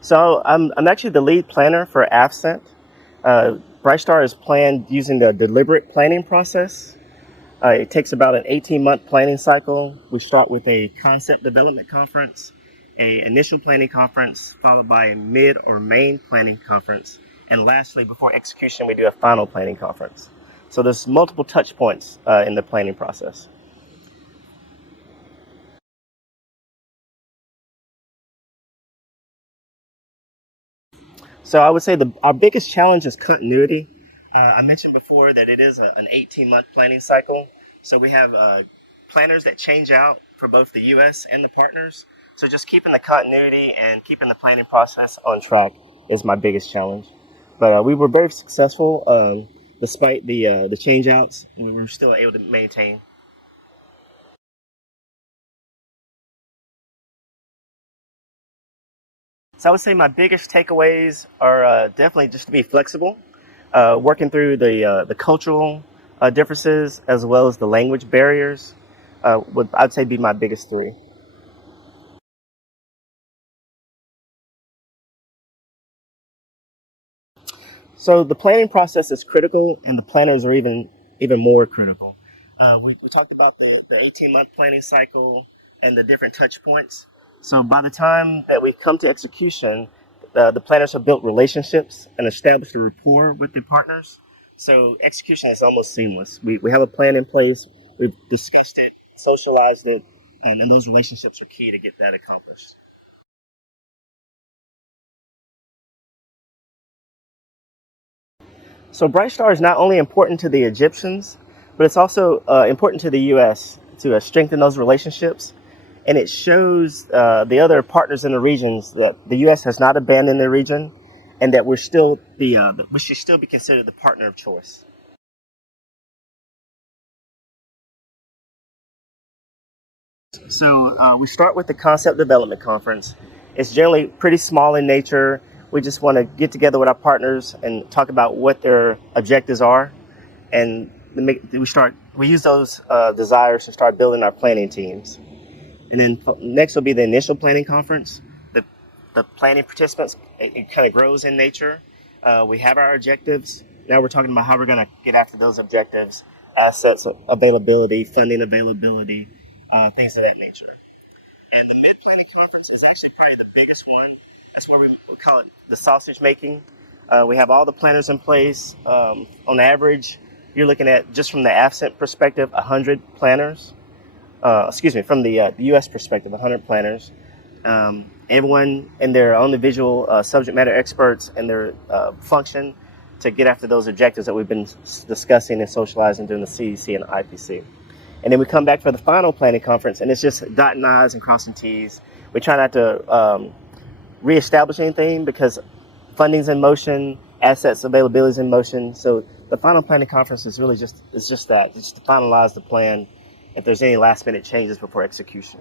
So I'm actually the lead planner for AFCENT. BrightStar is planned using the deliberate planning process. It takes about an 18-month planning cycle. We start with a concept development conference, a initial planning conference, followed by a mid or main planning conference, and lastly, before execution, we do a final planning conference. So there's multiple touch points in the planning process. So I would say our biggest challenge is continuity. I mentioned before that it is an 18-month planning cycle. So we have planners that change out for both the US and the partners. So just keeping the continuity and keeping the planning process on track is my biggest challenge. But we were very successful despite the change outs. We were still able to maintain. So I would say my biggest takeaways are definitely just to be flexible, working through the cultural differences as well as the language barriers would I'd say be my biggest three. So the planning process is critical, and the planners are even more critical. We talked about the 18-month planning cycle and the different touch points. So by the time that we come to execution, the planners have built relationships and established a rapport with the partners. So execution is almost seamless. We have a plan in place. We've discussed it, socialized it, and those relationships are key to get that accomplished. So Bright Star is not only important to the Egyptians, but it's also important to the U.S. to strengthen those relationships. And it shows the other partners in the regions that the U.S. has not abandoned the region, and that we should still be considered the partner of choice. So we start with the concept development conference. It's generally pretty small in nature. We just want to get together with our partners and talk about what their objectives are, and we use those desires to start building our planning teams. And then next will be the initial planning conference. The planning participants, it kind of grows in nature. We have our objectives. Now we're talking about how we're going to get after those objectives, assets availability, funding availability, things of that nature. And the mid-planning conference is actually probably the biggest one. That's where we call it the sausage making. We have all the planners in place. On average, you're looking at, just from the AFCENT perspective, 100 planners. From the U.S. perspective, 100 planners. Everyone in their own individual subject matter experts and their function to get after those objectives that we've been discussing and socializing during the CDC and IPC. And then we come back for the final planning conference, and it's just dotting I's and crossing T's. We try not to reestablish anything because funding's in motion, assets availability is in motion. So the final planning conference is really just to finalize the plan if there's any last minute changes before execution.